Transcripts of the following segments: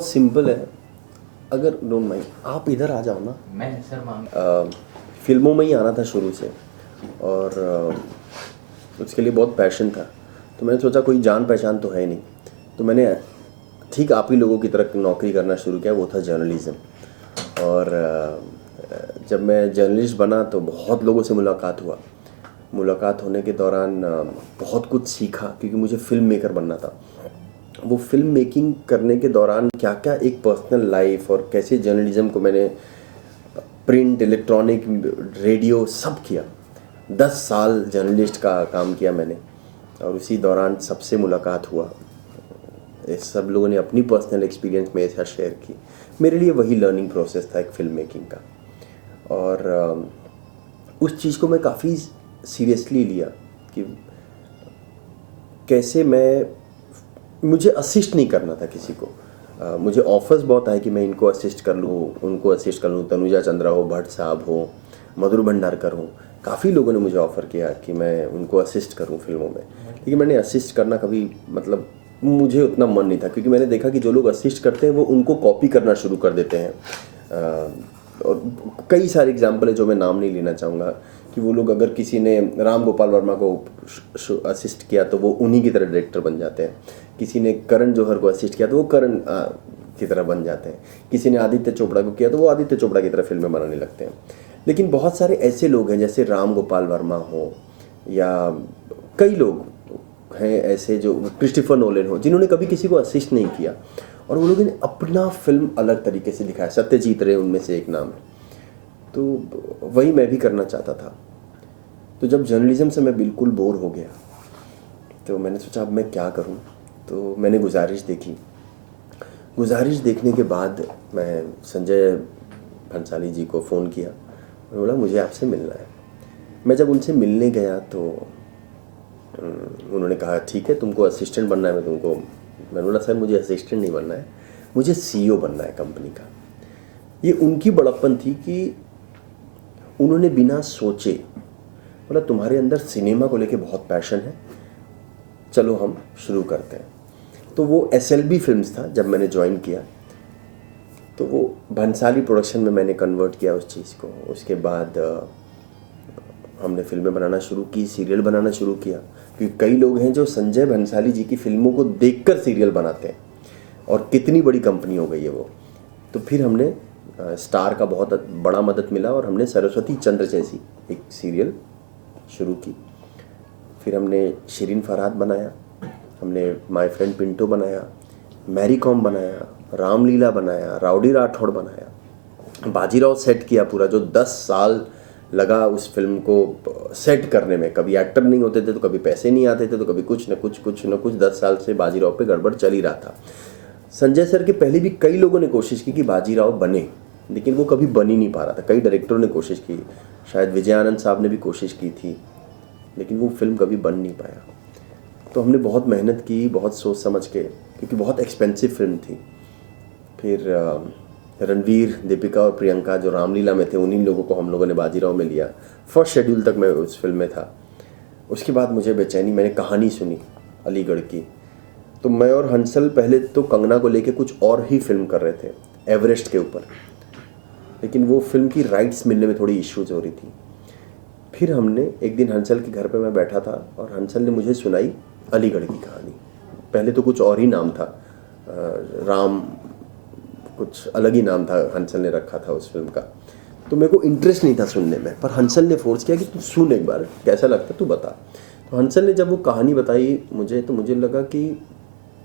बहुत सिंपल है, अगर डोंट माइंड आप इधर आ जाओ ना। मैं सर फिल्मों में ही आना था शुरू से और उसके लिए बहुत पैशन था, तो मैंने सोचा कोई जान पहचान तो है नहीं, तो मैंने ठीक आप ही लोगों की तरह नौकरी करना शुरू किया, वो था जर्नलिज़्म। और जब मैं जर्नलिस्ट बना तो बहुत लोगों से मुलाकात होने के दौरान बहुत कुछ सीखा, क्योंकि मुझे फ़िल्म मेकर बनना था। वो फिल्म मेकिंग करने के दौरान क्या क्या एक पर्सनल लाइफ और कैसे जर्नलिज़्म को मैंने प्रिंट, इलेक्ट्रॉनिक, रेडियो सब किया। 10 साल जर्नलिस्ट का काम किया मैंने, और उसी दौरान सबसे मुलाकात हुआ। इस सब लोगों ने अपनी पर्सनल एक्सपीरियंस मेरे साथ शेयर की। मेरे लिए वही लर्निंग प्रोसेस था एक फ़िल्म मेकिंग का, और उस चीज़ को मैं काफ़ी सीरियसली लिया कि कैसे मुझे असिस्ट नहीं करना था किसी को। मुझे ऑफर्स बहुत आए कि मैं इनको असिस्ट कर लूँ, उनको असिस्ट कर लूँ। तनुजा चंद्रा हो, भट्ट साहब हो, मधुर भंडारकर हो, काफ़ी लोगों ने मुझे ऑफ़र किया कि मैं उनको असिस्ट करूँ फिल्मों में, लेकिन मैंने असिस्ट करना कभी मतलब मुझे उतना मन नहीं था, क्योंकि मैंने देखा कि जो लोग असिस्ट करते हैं वो उनको कॉपी करना शुरू कर देते हैं। और कई सारे एग्जाम्पल है जो मैं नाम नहीं लेना चाहूँगा, कि वो लोग अगर किसी ने राम गोपाल वर्मा को असिस्ट किया तो वो उन्हीं की तरह डायरेक्टर बन जाते हैं। किसी ने करण जौहर को असिस्ट किया तो वो करण की तरह बन जाते हैं। किसी ने आदित्य चोपड़ा को किया तो वो आदित्य चोपड़ा की तरह फिल्में बनाने लगते हैं। लेकिन बहुत सारे ऐसे लोग हैं जैसे राम गोपाल वर्मा हो, या कई लोग हैं ऐसे जो क्रिस्टोफर नोलन हो, जिन्होंने कभी किसी को असिस्ट नहीं किया और वो लोगों ने अपना फिल्म अलग तरीके से दिखाया। सत्यजीत रे उनमें से एक नाम है। तो वही मैं भी करना चाहता था। तो जब जर्नलिज्म से मैं बिल्कुल बोर हो गया तो मैंने सोचा अब मैं क्या करूं। तो मैंने गुजारिश देखी। गुजारिश देखने के बाद मैं संजय भंसाली जी को फ़ोन किया, मैं बोला मुझे आपसे मिलना है। मैं जब उनसे मिलने गया तो उन्होंने कहा ठीक है तुमको असिस्टेंट बनना है, मैंने बोला सर मुझे असिस्टेंट नहीं बनना है, मुझे सीईओ बनना है कंपनी का। ये उनकी बड़प्पन थी कि उन्होंने बिना सोचे बोला तुम्हारे अंदर सिनेमा को लेके बहुत पैशन है, चलो हम शुरू करते हैं। तो वो SLB फिल्म्स था जब मैंने ज्वाइन किया, तो वो भंसाली प्रोडक्शन में मैंने कन्वर्ट किया उस चीज़ को। उसके बाद हमने फिल्में बनाना शुरू की, सीरियल बनाना शुरू किया, क्योंकि कई लोग हैं जो संजय भंसाली जी की फिल्मों को देखकर सीरियल बनाते हैं, और कितनी बड़ी कंपनी हो गई है वो। तो फिर हमने स्टार का बहुत बड़ा मदद मिला और हमने सरस्वती चंद्र जैसी एक सीरियल शुरू की। फिर हमने शिरीन फरहाद बनाया, हमने माय फ्रेंड पिंटो बनाया, मैरी कॉम बनाया, रामलीला बनाया, राउडी राठौड़ बनाया, बाजीराव सेट किया पूरा, जो 10 साल लगा उस फिल्म को सेट करने में। कभी एक्टर नहीं होते थे तो कभी पैसे नहीं आते थे तो कभी कुछ न कुछ 10 साल से बाजीराव पे गड़बड़ चल ही रहा था। संजय सर के पहले भी कई लोगों ने कोशिश की कि बाजीराव बने, लेकिन वो कभी बन ही नहीं पा रहा था। कई डायरेक्टरों ने कोशिश की, शायद विजय आनंद साहब ने भी कोशिश की थी, लेकिन वो फिल्म कभी बन नहीं पाया। तो हमने बहुत मेहनत की, बहुत सोच समझ के, क्योंकि बहुत एक्सपेंसिव फिल्म थी। फिर रणवीर, दीपिका और प्रियंका जो रामलीला में थे, उन्हीं लोगों को हम लोगों ने बाजीराव में लिया। फर्स्ट शेड्यूल तक मैं उस फिल्म में था। उसके बाद मुझे बेचैनी, मैंने कहानी सुनी अलीगढ़ की। तो मैं और हंसल पहले तो कंगना को लेके कुछ और ही फिल्म कर रहे थे, एवरेस्ट के ऊपर, लेकिन वो फिल्म की राइट्स मिलने में थोड़ी इश्यूज हो रही थी। फिर हमने एक दिन हंसल के घर पे मैं बैठा था और हंसल ने मुझे सुनाई अलीगढ़ की कहानी। पहले तो कुछ और ही नाम था, राम कुछ अलग ही नाम था हंसल ने रखा था उस फिल्म का। तो मेरे को इंटरेस्ट नहीं था सुनने में, पर हंसल ने फोर्स किया कि तू सुन एक बार, कैसा लगता तू बता। तो हंसल ने जब वो कहानी बताई मुझे, तो मुझे लगा कि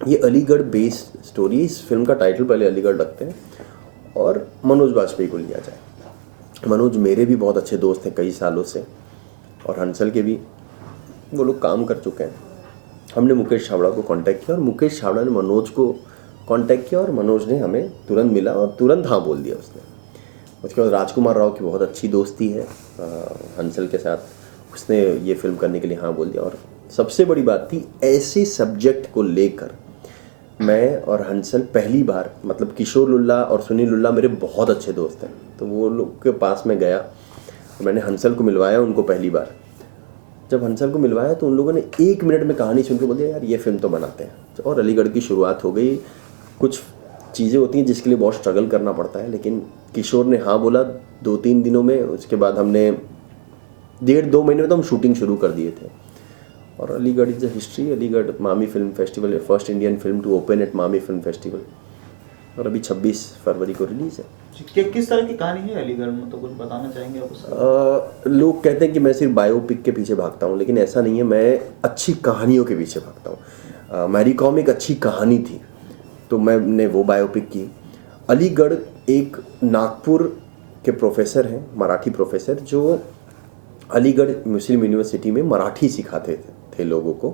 ये अलीगढ़ बेस्ड स्टोरी, इस फिल्म का टाइटल पहले अलीगढ़ रखते हैं और मनोज बाजपेयी को लिया जाए। मनोज मेरे भी बहुत अच्छे दोस्त हैं कई सालों से, और हंसल के भी, वो लोग काम कर चुके हैं। हमने मुकेश छाबड़ा को कांटेक्ट किया और मुकेश छाबड़ा ने मनोज को कांटेक्ट किया और मनोज ने हमें तुरंत मिला और तुरंत हाँ बोल दिया उसने। उसके बाद राजकुमार राव की बहुत अच्छी दोस्ती है हंसल के साथ, उसने ये फिल्म करने के लिए हाँ बोल दिया। और सबसे बड़ी बात थी, ऐसे सब्जेक्ट को लेकर मैं और हंसल पहली बार, मतलब किशोर लुल्ला और सुनील लुल्ला मेरे बहुत अच्छे दोस्त हैं, तो वो लोग के पास में गया, मैंने हंसल को मिलवाया उनको पहली बार। जब हंसल को मिलवाया तो उन लोगों ने 1 मिनट में कहानी सुन के बोल दिया यार ये फिल्म तो बनाते हैं, और अलीगढ़ की शुरुआत हो गई। कुछ चीज़ें होती हैं जिसके लिए बहुत स्ट्रगल करना पड़ता है, लेकिन किशोर ने हाँ बोला 2-3 दिनों में। उसके बाद हमने 1.5-2 महीने में तो हम शूटिंग शुरू कर दिए थे। और Aligarh is a history. Aligarh MAMI film festival, first Indian film to open at MAMI film festival, और अभी 26 फरवरी को रिलीज़ है। किस तरह की कहानी है अलीगढ़ में, तो कुछ बताना चाहेंगे आप? लोग कहते हैं कि मैं सिर्फ बायोपिक के पीछे भागता हूँ, लेकिन ऐसा नहीं है। मैं अच्छी कहानियों के पीछे भागता हूँ। मैरी कॉम एक अच्छी कहानी थी तो मैंने वो बायोपिक की। अलीगढ़ एक नागपुर के प्रोफेसर हैं, मराठी प्रोफेसर, जो अलीगढ़ मुस्लिम यूनिवर्सिटी में मराठी सिखाते थे लोगों को।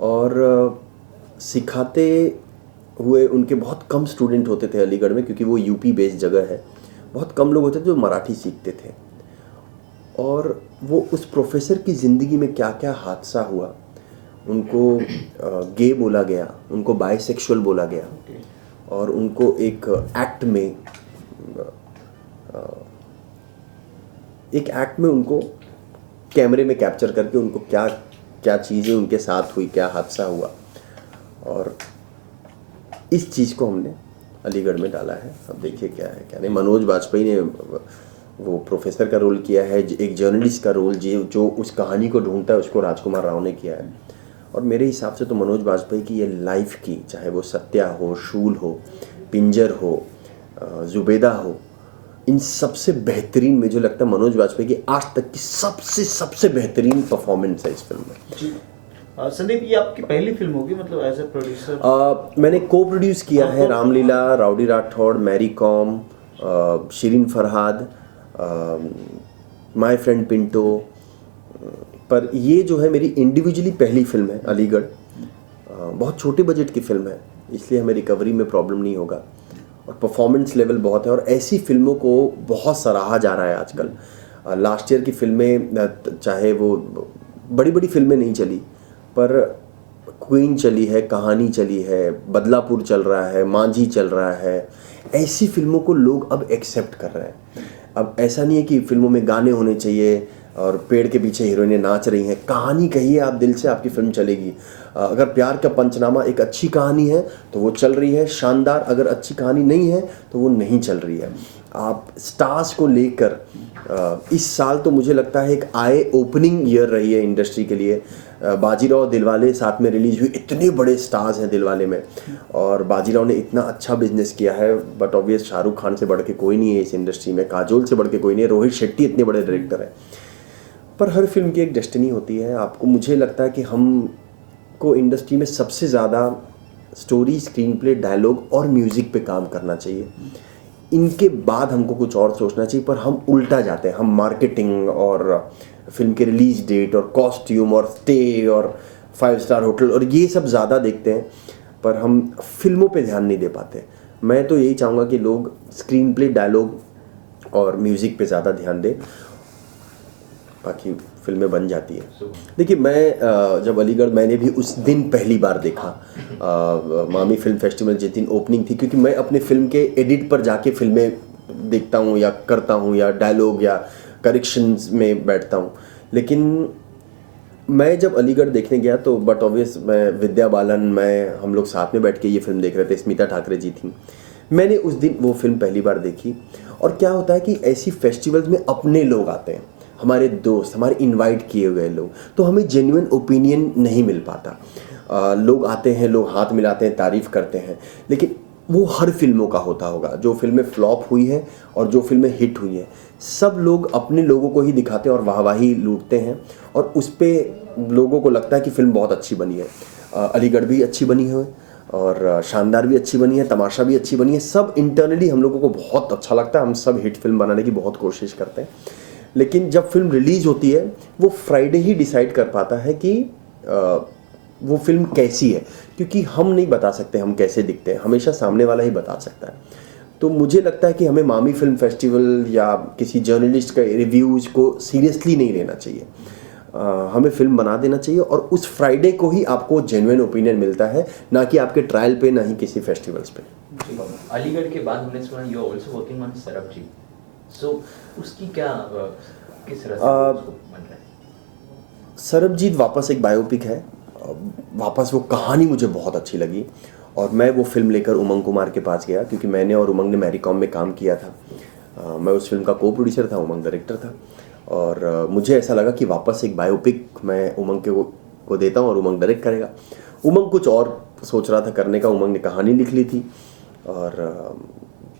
और सिखाते हुए उनके बहुत कम स्टूडेंट होते थे अलीगढ़ में, क्योंकि वो यूपी बेस्ड जगह है। बहुत कम लोग होते थे जो मराठी सीखते थे। और वो उस प्रोफेसर की ज़िंदगी में क्या क्या हादसा हुआ, उनको गे बोला गया, उनको बाइसेक्सुअल बोला गया, और उनको एक एक्ट में उनको कैमरे में कैप्चर करके उनको क्या क्या चीज़ें उनके साथ हुई, क्या हादसा हुआ, और इस चीज़ को हमने अलीगढ़ में डाला है। अब देखिए क्या है क्या नहीं। मनोज बाजपेयी ने वो प्रोफेसर का रोल किया है, एक जर्नलिस्ट का रोल जो उस कहानी को ढूंढता है उसको राजकुमार राव ने किया है। और मेरे हिसाब से तो मनोज बाजपेयी की ये लाइफ की, चाहे वो सत्या हो, शूल हो, पिंजर हो, जुबेदा हो, इन सबसे बेहतरीन मुझे लगता है मनोज बाजपेयी की आज तक की सबसे बेहतरीन परफॉर्मेंस है इस फिल्म में। संदीप, ये आपकी पहली फिल्म होगी मतलब एज ए प्रोड्यूसर? मैंने को प्रोड्यूस किया है Ramleela, Rowdy Rathore, Mary Kom, Shirin Farhad, my friend Pinto, पर ये जो है मेरी इंडिविजुअली पहली फिल्म है अलीगढ़। बहुत छोटे बजट की फिल्म है, इसलिए हमें रिकवरी में प्रॉब्लम नहीं होगा, और परफॉर्मेंस लेवल बहुत है। और ऐसी फिल्मों को बहुत सराहा जा रहा है आजकल। लास्ट ईयर की फिल्में, चाहे वो बड़ी बड़ी फिल्में नहीं चली, पर क्वीन चली है, कहानी चली है, बदलापुर चल रहा है, मांझी चल रहा है, ऐसी फिल्मों को लोग अब एक्सेप्ट कर रहे हैं। अब ऐसा नहीं है कि फिल्मों में गाने होने चाहिए और पेड़ के पीछे हीरोइनें नाच रही हैं। कहानी कहिए आप दिल से, आपकी फिल्म चलेगी। अगर प्यार का पंचनामा एक अच्छी कहानी है तो वो चल रही है शानदार, अगर अच्छी कहानी नहीं है तो वो नहीं चल रही है। आप स्टार्स को लेकर इस साल तो मुझे लगता है एक आई ओपनिंग ईयर रही है इंडस्ट्री के लिए। बाजीराव, दिलवाले साथ में रिलीज हुई, इतने बड़े स्टार्स हैं दिलवाले में, और बाजीराव ने इतना अच्छा बिजनेस किया है। बट ऑब्वियस शाहरुख खान से बढ़ के कोई नहीं है इस इंडस्ट्री में, काजोल से बढ़ के कोई नहीं है, रोहित शेट्टी इतने बड़े डायरेक्टर हैं। पर हर फिल्म की एक डेस्टिनी होती है। आपको, मुझे लगता है कि हम को इंडस्ट्री में सबसे ज़्यादा स्टोरी, स्क्रीन प्ले, डायलॉग और म्यूज़िक पे काम करना चाहिए। इनके बाद हमको कुछ और सोचना चाहिए, पर हम उल्टा जाते हैं। हम मार्केटिंग और फिल्म के रिलीज डेट और कॉस्ट्यूम और स्टे और 5 स्टार होटल और ये सब ज़्यादा देखते हैं, पर हम फिल्मों पे ध्यान नहीं दे पाते। मैं तो यही चाहूँगा कि लोग स्क्रीन प्ले, डायलॉग और म्यूज़िक पे ज़्यादा ध्यान दें, बाकी फिल्में बन जाती है। देखिए, मैं जब अलीगढ़, मैंने भी उस दिन पहली बार देखा मामी फिल्म फेस्टिवल जिस दिन ओपनिंग थी, क्योंकि मैं अपने फिल्म के एडिट पर जाके फिल्में देखता हूँ या करता हूँ, या डायलॉग या करेक्शंस में बैठता हूँ। लेकिन मैं जब अलीगढ़ देखने गया तो बट ऑब्वियस मैं, विद्या बालन, हम लोग साथ में बैठ के ये फिल्म देख रहे थे, स्मिता ठाकरे जी थी। मैंने उस दिन वो फिल्म पहली बार देखी। और क्या होता है कि ऐसी फेस्टिवल्स में अपने लोग आते हैं, हमारे दोस्त, हमारे इनवाइट किए हुए लोग, तो हमें जेन्युइन ओपिनियन नहीं मिल पाता। लोग आते हैं, लोग हाथ मिलाते हैं, तारीफ़ करते हैं, लेकिन वो हर फिल्मों का होता होगा। जो फिल्में फ्लॉप हुई हैं और जो फिल्में हिट हुई हैं, सब लोग अपने लोगों को ही दिखाते हैं और वाहवाही लूटते हैं, और उस पर लोगों को लगता है कि फ़िल्म बहुत अच्छी बनी है। अलीगढ़ भी अच्छी बनी है, और शानदार भी अच्छी बनी है, तमाशा भी अच्छी बनी है। सब इंटरनली हम लोगों को बहुत अच्छा लगता है, हम सब हिट फिल्म बनाने की बहुत कोशिश करते हैं। लेकिन जब फिल्म रिलीज़ होती है, वो फ्राइडे ही डिसाइड कर पाता है कि वो फिल्म कैसी है, क्योंकि हम नहीं बता सकते हम कैसे दिखते हैं, हमेशा सामने वाला ही बता सकता है। तो मुझे लगता है कि हमें मामी फिल्म फेस्टिवल या किसी जर्नलिस्ट का रिव्यूज़ को सीरियसली नहीं लेना चाहिए। हमें फिल्म बना देना चाहिए, और उस फ्राइडे को ही आपको जेन्युइन ओपिनियन मिलता है, ना कि आपके ट्रायल पे, ना ही किसी फेस्टिवल्स पे। अलीगढ़ के बाद हमने सुना you are also working on Sarbjit, so उसकी क्या, किस तरह से बन रहा है? सरबजीत वापस एक बायोपिक है। वापस वो कहानी मुझे बहुत अच्छी लगी, और मैं वो फिल्म लेकर उमंग कुमार के पास गया, क्योंकि मैंने और उमंग ने मैरी कॉम में काम किया था। मैं उस फिल्म का को प्रोड्यूसर था, उमंग डायरेक्टर था। और मुझे ऐसा लगा कि वापस एक बायोपिक मैं उमंग को देता हूँ और उमंग डायरेक्ट करेगा। उमंग कुछ और सोच रहा था करने का, उमंग ने कहानी लिख ली थी। और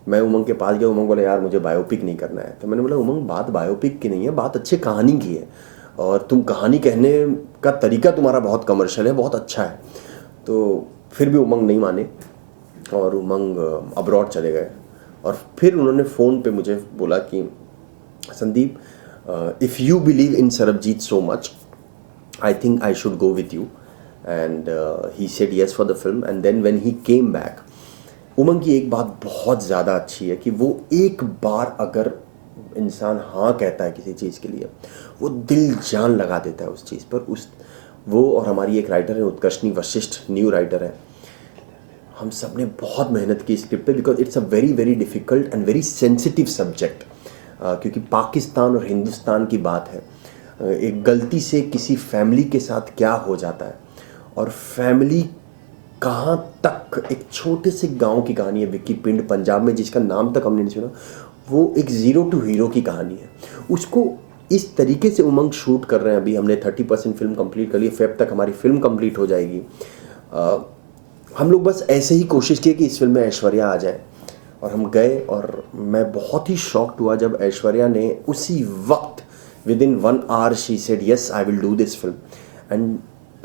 मैं उमंग के पास गया, उमंग बोला यार मुझे बायोपिक नहीं करना है। तो मैंने बोला उमंग बात बायोपिक की नहीं है, बात अच्छे कहानी की है, और तुम कहानी कहने का तरीका तुम्हारा बहुत कमर्शियल है, बहुत अच्छा है। तो फिर भी उमंग नहीं माने और उमंग अब्रॉड चले गए। और फिर उन्होंने फ़ोन पे मुझे बोला कि Sandeep, if you believe in Sarbjit so much, I think I should go with you. And he said yes for the film. And then when he came back, Umang की एक बात बहुत ज़्यादा अच्छी है कि वो एक बार अगर इंसान हाँ कहता है किसी चीज़ के लिए, वो दिल जान लगा देता है उस चीज़ पर। वो और हमारी एक राइटर है उत्कर्षणी वशिष्ठ, न्यू राइटर है। हम सब ने बहुत मेहनत की स्क्रिप्ट पे, because it's a very very difficult and very sensitive subject. क्योंकि पाकिस्तान और हिंदुस्तान की बात है। एक गलती से किसी फैमिली के साथ क्या हो जाता है, और फैमिली कहाँ तक, एक छोटे से गांव की कहानी है विक्की पिंड पंजाब में, जिसका नाम तक हमने नहीं सुना। वो एक ज़ीरो टू हीरो की कहानी है। उसको इस तरीके से उमंग शूट कर रहे हैं। अभी हमने 30% फिल्म कंप्लीट कर ली, फेब तक हमारी फिल्म कंप्लीट हो जाएगी। हम लोग बस ऐसे ही कोशिश किए कि इस फिल्म में ऐश्वर्या आ जाए, और हम गए। और मैं बहुत ही शॉक्ड हुआ जब ऐश्वर्या ने उसी वक्त within 1 hour she said yes I will do this film. And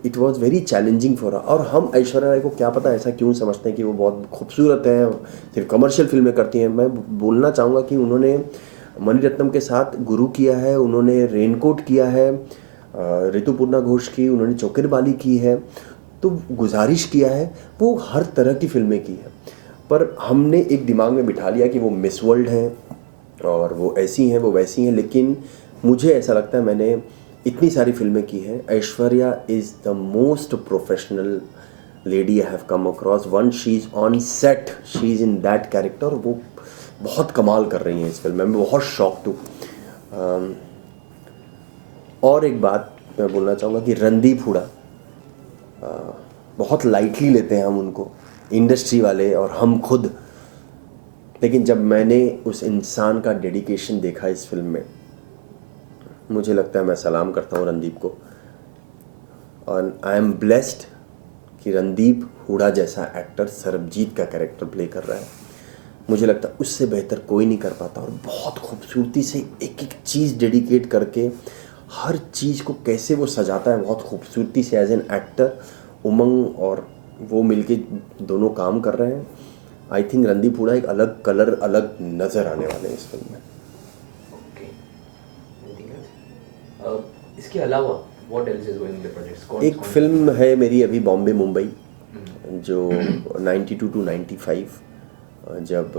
it was very challenging for her. और हम ऐश्वर्या राय को क्या पता ऐसा क्यों समझते हैं कि वो बहुत खूबसूरत है, सिर्फ कमर्शियल फिल्में करती हैं। मैं बोलना चाहूँगा कि उन्होंने मणिरत्नम के साथ गुरु किया है, उन्होंने रेनकोट किया है, ऋतुपूर्णा घोष की, उन्होंने चोकिरबाली की है, तो गुजारिश किया है, वो हर तरह की फिल्में की है। पर हमने एक दिमाग में बिठा लिया कि वो मिस वर्ल्ड हैं और वो ऐसी हैं, वो वैसी हैं। लेकिन मुझे ऐसा लगता है मैंने इतनी सारी फिल्में की हैं, Aishwarya is the most professional lady I have come across. One she is on set, she is in that character. वो बहुत कमाल कर रही हैं इस फिल्म में, मैं बहुत शॉक्ड हूँ। और एक बात मैं बोलना चाहूँगा कि रणदीप हुडा, बहुत लाइटली लेते हैं हम उनको, इंडस्ट्री वाले और हम खुद। लेकिन जब मैंने उस इंसान का डेडिकेशन देखा इस फिल्म में, मुझे लगता है मैं सलाम करता हूँ रणदीप को। और आई एम ब्लेस्ड कि रणदीप हुडा जैसा एक्टर सरबजीत का कैरेक्टर प्ले कर रहा है। मुझे लगता है उससे बेहतर कोई नहीं कर पाता। और बहुत खूबसूरती से एक एक चीज़ डेडिकेट करके हर चीज़ को कैसे वो सजाता है बहुत खूबसूरती से एज एन एक्टर। उमंग और वो मिलके दोनों काम कर रहे हैं। आई थिंक रणदीप हुडा एक अलग कलर, अलग नज़र आने वाले हैं इस फिल्म में। ओके, इसके अलावा what else is going in the projects? एक फिल्म है मेरी अभी बॉम्बे मुंबई, जो 92 to 95, जब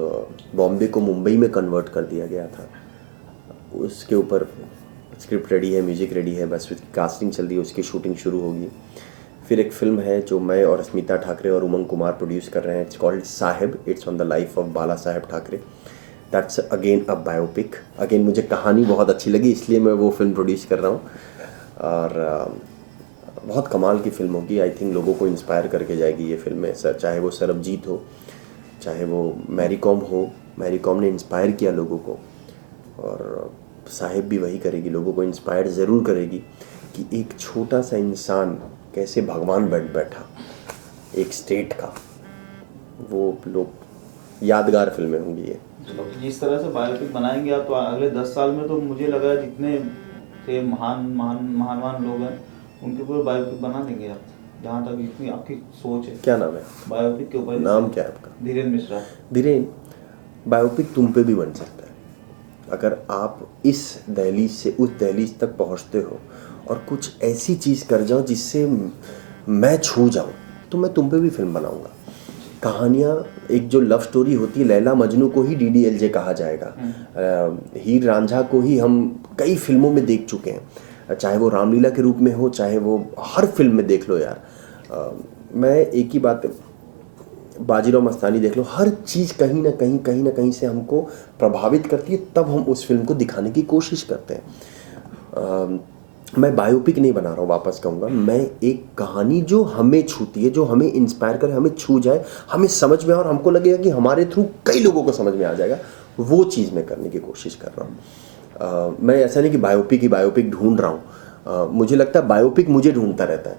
बॉम्बे को मुंबई में कन्वर्ट कर दिया गया था, उसके ऊपर स्क्रिप्ट रेडी है, म्यूज़िक रेडी है, बस उसकी कास्टिंग चल रही है, उसकी शूटिंग शुरू होगी। फिर एक फिल्म है जो मैं और स्मिता ठाकरे और उमंग कुमार प्रोड्यूस कर रहे हैं, it's called Sahib, it's on the life of Bala Saheb Thackeray. That's again a biopic. Again मुझे कहानी बहुत अच्छी लगी, इसलिए मैं वो फिल्म प्रोड्यूस कर रहा हूँ। और बहुत कमाल की फिल्म होगी। आई थिंक लोगों को इंस्पायर करके जाएगी ये फिल्म में, चाहे वो सरबजीत हो, चाहे वो मैरी कॉम हो। मैरी कॉम ने इंस्पायर किया लोगों को, और साहिब भी वही करेगी, लोगों को इंस्पायर ज़रूर करेगी कि एक छोटा सा इंसान कैसे भगवान बैठा एक स्टेट का। वो लोग यादगार फिल्में होंगी ये। जिस तरह से बायोपिक बनाएंगे आप, तो अगले 10 साल में तो मुझे लगा है जितने से महान लोग हैं उनके ऊपर बायोपिक बना देंगे आप, जहाँ तक इतनी आपकी सोच है। क्या नाम है बायोपिक के ऊपर? नाम क्या है आपका? धीरेन्द्र मिश्रा। धीरेन्द्र, बायोपिक तुम पे भी बन सकता है अगर आप इस दहलीज से उस दहलीज तक पहुंचते हो और कुछ ऐसी चीज़ कर जाओ जिससे मैं छू जाऊं, तो मैं तुम पे भी फिल्म बनाऊंगा। कहानियाँ, एक जो लव स्टोरी होती है, लैला मजनू को ही DDLJ कहा जाएगा, हीर रांझा को ही हम कई फिल्मों में देख चुके हैं, चाहे वो रामलीला के रूप में हो, चाहे वो हर फिल्म में देख लो यार। मैं एक ही बात, बाजीराव मस्तानी देख लो, हर चीज़ कहीं ना कहीं से हमको प्रभावित करती है, तब हम उस फिल्म को दिखाने की कोशिश करते हैं। मैं बायोपिक नहीं बना रहा हूँ, वापस कहूँगा, मैं एक कहानी जो हमें छूती है, जो हमें इंस्पायर करे, हमें छू जाए, हमें समझ में आए और हमको लगेगा कि हमारे थ्रू कई लोगों को समझ में आ जाएगा, वो चीज़ मैं करने की कोशिश कर रहा हूँ। मैं ऐसा नहीं कि बायोपिक ढूंढ रहा हूँ, मुझे लगता है बायोपिक मुझे ढूंढता रहता है,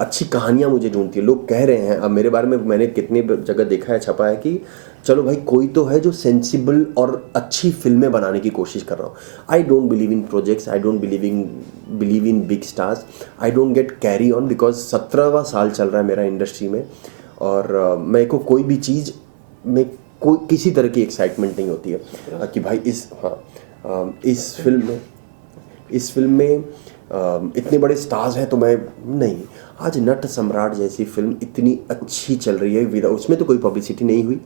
अच्छी कहानियाँ मुझे ढूंढती है। लोग कह रहे हैं, अब मेरे बारे में मैंने कितनी जगह देखा है, छपा है कि चलो भाई कोई तो है जो सेंसिबल और अच्छी फिल्में बनाने की कोशिश कर रहा हूँ। I don't believe in projects, I don't believe in big stars, I don't get carry on, because 17वां साल चल रहा है मेरा इंडस्ट्री में, और मेरे को कोई भी चीज़ में कोई किसी तरह की एक्साइटमेंट नहीं होती है कि भाई इस फिल्म में इतने बड़े स्टार्स हैं तो मैं नहीं। आज नट सम्राट जैसी फिल्म इतनी अच्छी चल रही है, उसमें तो कोई पब्लिसिटी नहीं हुई,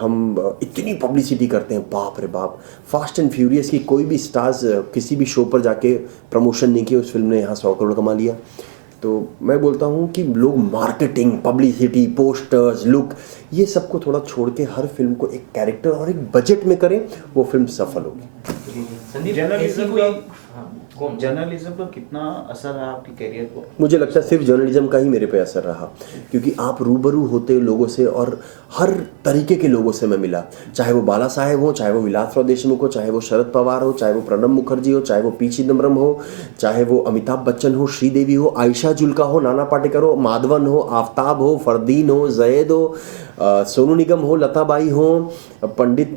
हम इतनी पब्लिसिटी करते हैं, बाप रे बाप। फास्ट एंड फ्यूरियस की कोई भी स्टार्स किसी भी शो पर जाके प्रमोशन नहीं किया, उस फिल्म ने यहाँ 100 करोड़ कमा लिया। तो मैं बोलता हूँ कि लोग मार्केटिंग, पब्लिसिटी, पोस्टर्स, लुक, ये सबको थोड़ा छोड़ के हर फिल्म को एक कैरेक्टर और एक बजट में करें, वो फिल्म सफल होगी। संदीप, जर्नलिज्म ऐसी कोई जर्नलिज्म का कितना असर है आपकी करियर को? मुझे लगता है सिर्फ जर्नलिज्म का ही मेरे पे असर रहा, क्योंकि आप रूबरू होते लोगों से, और हर तरीके के लोगों से मैं मिला, चाहे वो बाला साहेब हो, चाहे वो विलासराव देशमुख हो, चाहे वो शरद पवार हो, चाहे वो प्रणब मुखर्जी हो, चाहे वो पी चिदम्बरम हो, चाहे वो अमिताभ बच्चन हो, श्रीदेवी हो, आयशा जुल्का हो, नाना पाटेकर हो, माधवन हो, आफ्ताब हो, फरदीन हो, जैद हो, सोनू निगम हो, लताबाई हो, पंडित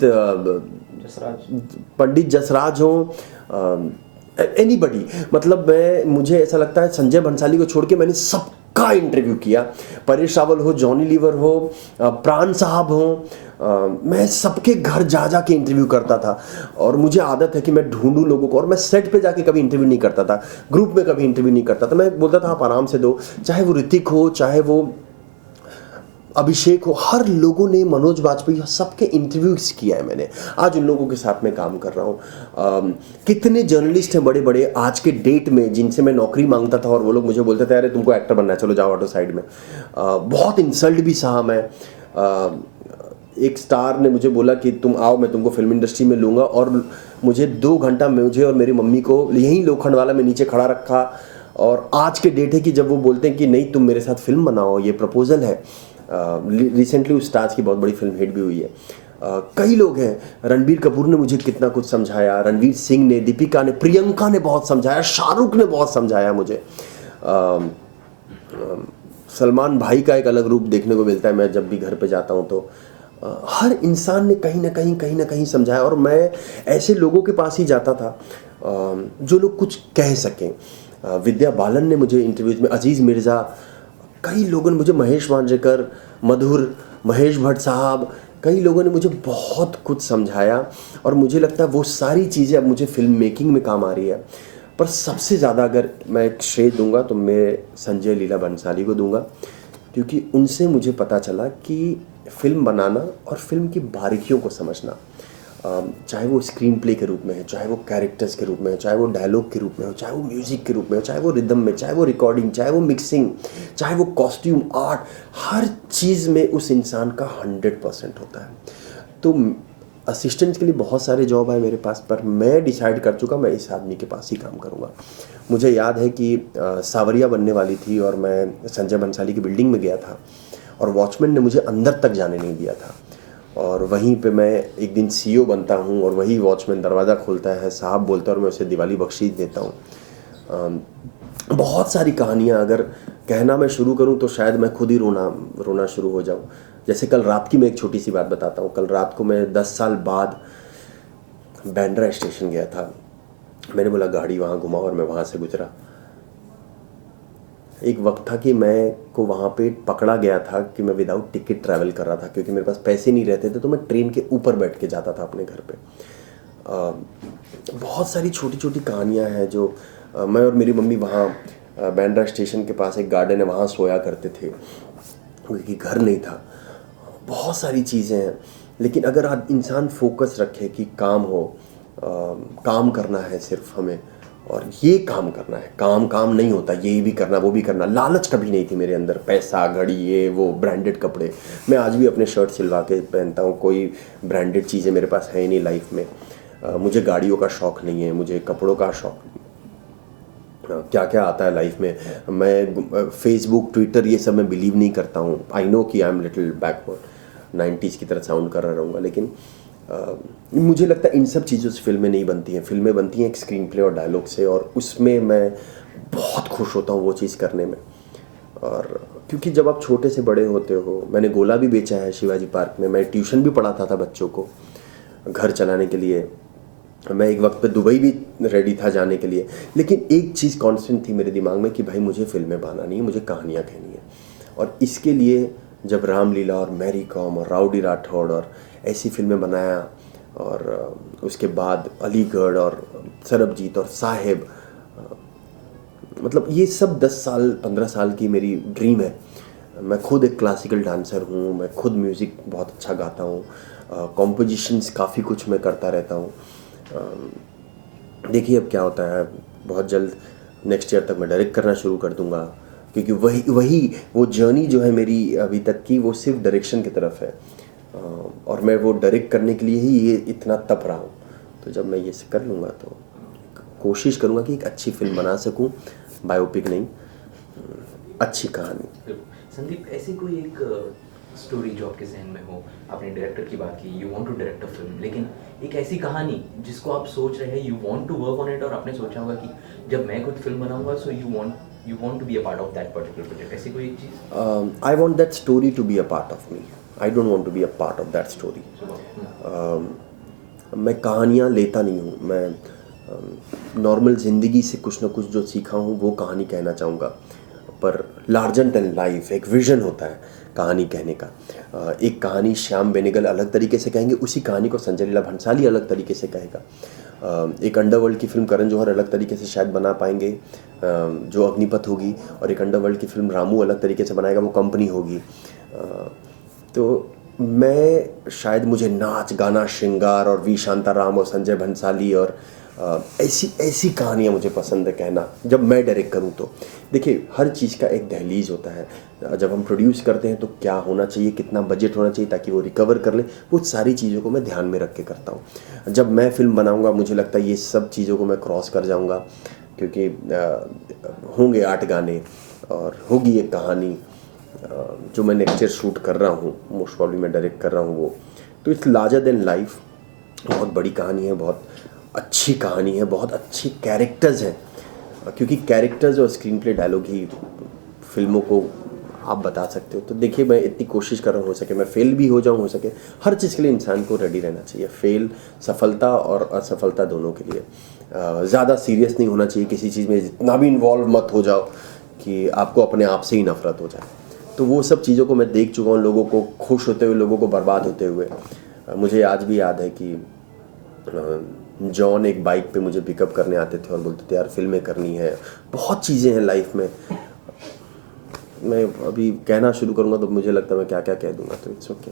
जसराज हो, एनीबडी। मतलब मुझे ऐसा लगता है संजय भंसाली को छोड़ के मैंने सबका इंटरव्यू किया, परेश रावल हो, जॉनी लीवर हो, प्राण साहब हो, मैं सबके घर जा के इंटरव्यू करता था। और मुझे आदत है कि मैं ढूंढूं लोगों को, और मैं सेट पे जाके कभी इंटरव्यू नहीं करता था, ग्रुप में कभी इंटरव्यू नहीं करता था। मैं बोलता था आप आराम से दो, चाहे वो ऋतिक हो, चाहे वो अभिषेक हो, हर लोगों ने, मनोज वाजपेयी, सबके इंटरव्यूज किया है मैंने। आज उन लोगों के साथ मैं काम कर रहा हूँ। कितने जर्नलिस्ट हैं बड़े बड़े आज के डेट में जिनसे मैं नौकरी मांगता था, और वो लोग मुझे बोलते थे अरे तुमको एक्टर बनना है, चलो जाओ ऑटो साइड में। बहुत इंसल्ट भी सहा मैं। एक स्टार ने मुझे बोला कि तुम आओ, मैं तुमको फिल्म इंडस्ट्री में लूँगा, और मुझे 2 घंटा मुझे और मेरी मम्मी को यहीं लोखंड वाला में नीचे खड़ा रखा। और आज के डेट है कि जब वो बोलते हैं कि नहीं तुम मेरे साथ फिल्म बनाओ, ये प्रपोजल है। रिसेंटली उस स्टार्स की बहुत बड़ी फिल्म हिट भी हुई है। कई लोग हैं, रणबीर कपूर ने मुझे कितना कुछ समझाया, रणवीर सिंह ने, दीपिका ने, प्रियंका ने बहुत समझाया, शाहरुख ने बहुत समझाया मुझे। सलमान भाई का एक अलग रूप देखने को मिलता है मैं जब भी घर पे जाता हूँ तो। हर इंसान ने कहीं ना कहीं समझाया, और मैं ऐसे लोगों के पास ही जाता था जो लोग कुछ कह सकें। विद्या बालन ने मुझे इंटरव्यूज में, अजीज़ मिर्ज़ा, कई लोगों ने मुझे, महेश मांजरेकर, मधुर, महेश भट्ट साहब, कई लोगों ने मुझे बहुत कुछ समझाया। और मुझे लगता है वो सारी चीज़ें अब मुझे फिल्म मेकिंग में काम आ रही है। पर सबसे ज़्यादा अगर मैं एक श्रेय दूंगा तो मैं संजय लीला बंसाली को दूंगा, क्योंकि उनसे मुझे पता चला कि फिल्म बनाना और फिल्म की बारीकियों को समझना, चाहे वो स्क्रीन प्ले के रूप में है, चाहे वो कैरेक्टर्स के रूप में है, चाहे वो डायलॉग के रूप में हो, चाहे वो म्यूज़िक के रूप में हो, चाहे वो रिदम में, चाहे वो रिकॉर्डिंग, चाहे वो मिक्सिंग, चाहे वो कॉस्ट्यूम, आर्ट, हर चीज़ में उस इंसान का 100% होता है। तो असिस्टेंट के लिए बहुत सारे जॉब आए मेरे पास, पर मैं डिसाइड कर चुका मैं इस आदमी के पास ही काम करूँगा। मुझे याद है कि सावरिया बनने वाली थी और मैं संजय बंसाली की बिल्डिंग में गया था, और वॉचमैन ने मुझे अंदर तक जाने नहीं दिया था, और वहीं पे मैं एक दिन CEO बनता हूँ, और वही वॉचमैन दरवाज़ा खोलता है, साहब बोलता है, और मैं उसे दिवाली बख्शीश देता हूँ। बहुत सारी कहानियाँ अगर कहना मैं शुरू करूँ तो शायद मैं खुद ही रोना शुरू हो जाऊँ। जैसे कल रात की मैं एक छोटी सी बात बताता हूँ। कल रात को मैं 10 साल बाद बांद्रा स्टेशन गया था। मैंने बोला गाड़ी वहाँ घुमाओ, और मैं वहाँ से गुजरा। एक वक्त था कि मैं को वहाँ पे पकड़ा गया था कि मैं विदाउट टिकट ट्रैवल कर रहा था, क्योंकि मेरे पास पैसे नहीं रहते थे, तो मैं ट्रेन के ऊपर बैठ के जाता था अपने घर पे। बहुत सारी छोटी छोटी कहानियाँ हैं जो मैं और मेरी मम्मी वहाँ बांद्रा स्टेशन के पास एक गार्डन है, वहाँ सोया करते थे, क्योंकि घर नहीं था। बहुत सारी चीज़ें हैं, लेकिन अगर आप इंसान फोकस रखे कि काम हो, काम करना है सिर्फ हमें, और ये काम करना है, काम नहीं होता, ये भी करना, वो भी करना। लालच कभी नहीं थी मेरे अंदर, पैसा, घड़ी, ये वो, ब्रांडेड कपड़े। मैं आज भी अपने शर्ट सिलवा के पहनता हूँ, कोई ब्रांडेड चीज़ें मेरे पास है ही नहीं लाइफ में। मुझे गाड़ियों का शौक़ नहीं है, मुझे कपड़ों का शौक़ नहीं। क्या क्या आता है लाइफ में। मैं फेसबुक ट्विटर ये सब मैं बिलीव नहीं करता हूँ। आई नो कि I am little backward, 90s की तरह साउंड कर रहा रहूँगा, लेकिन मुझे लगता है इन सब चीज़ों से फिल्में नहीं बनती हैं। फिल्में बनती हैं एक स्क्रीन प्ले और डायलॉग से, और उसमें मैं बहुत खुश होता हूँ वो चीज़ करने में। और क्योंकि जब आप छोटे से बड़े होते हो, मैंने गोला भी बेचा है शिवाजी पार्क में, मैं ट्यूशन भी पढ़ाता था बच्चों को घर चलाने के लिए, मैं एक वक्त पे दुबई भी रेडी था जाने के लिए, लेकिन एक चीज़ कांस्टेंट थी मेरे दिमाग में कि भाई मुझे फिल्में बनानी है, मुझे कहानियाँ कहनी है। और इसके लिए जब रामलीला और मैरी कॉम और राउडी राठौड़ और ऐसी फिल्में बनाया, और उसके बाद अलीगढ़ और सरबजीत और साहेब, मतलब ये सब 10 साल 15 साल की मेरी ड्रीम है। मैं खुद एक क्लासिकल डांसर हूँ, मैं खुद म्यूज़िक बहुत अच्छा गाता हूँ, कॉम्पोजिशंस काफ़ी कुछ मैं करता रहता हूँ। देखिए अब क्या होता है, बहुत जल्द नेक्स्ट ईयर तक मैं डायरेक्ट करना शुरू कर दूंगा, क्योंकि वही वो जर्नी जो है मेरी अभी तक की, वो सिर्फ डायरेक्शन की तरफ है, और मैं वो डायरेक्ट करने के लिए ही ये इतना तप रहा हूँ। तो जब मैं ये कर लूँगा तो कोशिश करूँगा कि एक अच्छी फिल्म बना सकूँ, बायोपिक नहीं, अच्छी कहानी। संदीप, ऐसी कोई एक स्टोरी जो आपके जहन में हो, आपने डायरेक्टर की बात की, you want to direct a film, लेकिन एक ऐसी कहानी जिसको आप सोच रहे हैं, you want to work on it, और आपने सोचा होगा कि जब मैं खुद फिल्म बनाऊंगा, so you want to be a part of that particular project, ऐसी कोई एक चीज़? I want that story to be a part of me, I don't want to be a part of that story. मैं कहानियाँ लेता नहीं हूँ, मैं नॉर्मल ज़िंदगी से कुछ ना कुछ जो सीखा हूँ वो कहानी कहना चाहूँगा, पर लार्जर देन लाइफ एक विजन होता है कहानी कहने का। एक कहानी श्याम बेनेगल अलग तरीके से कहेंगे, उसी कहानी को संजय लीला भंसाली अलग तरीके से कहेगा। एक अंडरवर्ल्ड की फिल्म करण जौहर अलग तरीके से शायद बना पाएंगे, जो अग्निपथ होगी, और एक अंडरवर्ल्ड की फिल्म रामू अलग तरीके से बनाएगा, वो कंपनी होगी। तो मैं शायद, मुझे नाच गाना श्रृंगार और वी शांताराम और संजय भंसाली और ऐसी कहानियाँ मुझे पसंद है कहना जब मैं डायरेक्ट करूँ। तो देखिए हर चीज़ का एक दहलीज होता है, जब हम प्रोड्यूस करते हैं तो क्या होना चाहिए, कितना बजट होना चाहिए ताकि वो रिकवर कर ले, वो सारी चीज़ों को मैं ध्यान में रख के करता हूँ। जब मैं फिल्म बनाऊँगा मुझे लगता है ये सब चीज़ों को मैं क्रॉस कर जाऊँगा, क्योंकि होंगे 8 गाने और होगी एक कहानी जो मैं नेक्स्ट ईयर शूट कर रहा हूँ, मोस्ट प्रॉब्ली मैं डायरेक्ट कर रहा हूँ वो। तो इट्स लार्जर देन लाइफ, बहुत बड़ी कहानी है, बहुत अच्छी कहानी है, बहुत अच्छे कैरेक्टर्स हैं, क्योंकि कैरेक्टर्स और स्क्रीन प्ले डायलॉग ही फिल्मों को आप बता सकते हो। तो देखिए मैं इतनी कोशिश कर रहा हूँ, हो सके मैं फेल भी हो जाऊँ, हो सके हर चीज़ के लिए इंसान को रेडी रहना चाहिए, फेल सफलता और असफलता दोनों के लिए। ज़्यादा सीरियस नहीं होना चाहिए किसी चीज़ में, जितना भी इन्वॉल्व मत हो जाओ कि आपको अपने आप से ही नफरत हो जाए। तो वो सब चीज़ों को मैं देख चुका हूँ, लोगों को खुश होते हुए, लोगों को बर्बाद होते हुए। मुझे आज भी याद है कि जॉन एक बाइक पे मुझे पिकअप करने आते थे और बोलते थे यार फिल्में करनी है, बहुत चीज़ें हैं लाइफ में। मैं अभी कहना शुरू करूँगा तो मुझे लगता है मैं क्या क्या कह दूँगा, तो इट्स ओके।